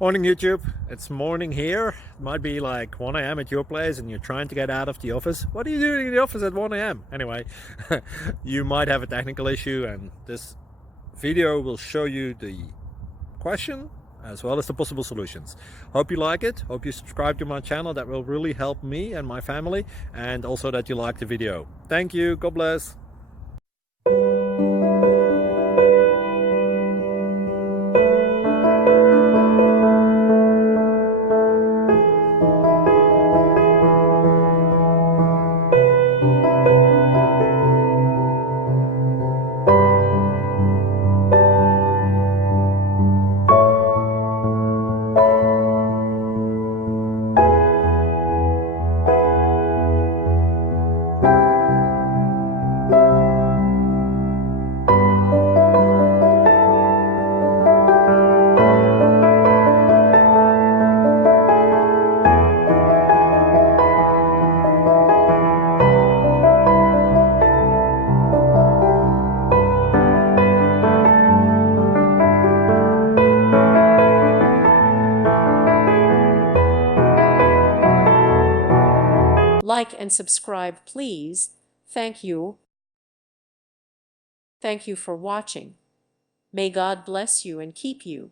Morning YouTube, it's morning here. It might be like 1 a.m. at your place and you're trying to get out of the office. What are you doing in the office at 1 a.m.? Anyway, you might have a technical issue and this video will show you the question as well as the possible solutions. Hope you like it, hope you subscribe to my channel. That will really help me and my family, and also that you like the video. Thank you, God bless. Like and subscribe, please. Thank you. Thank you for watching. May God bless you and keep you.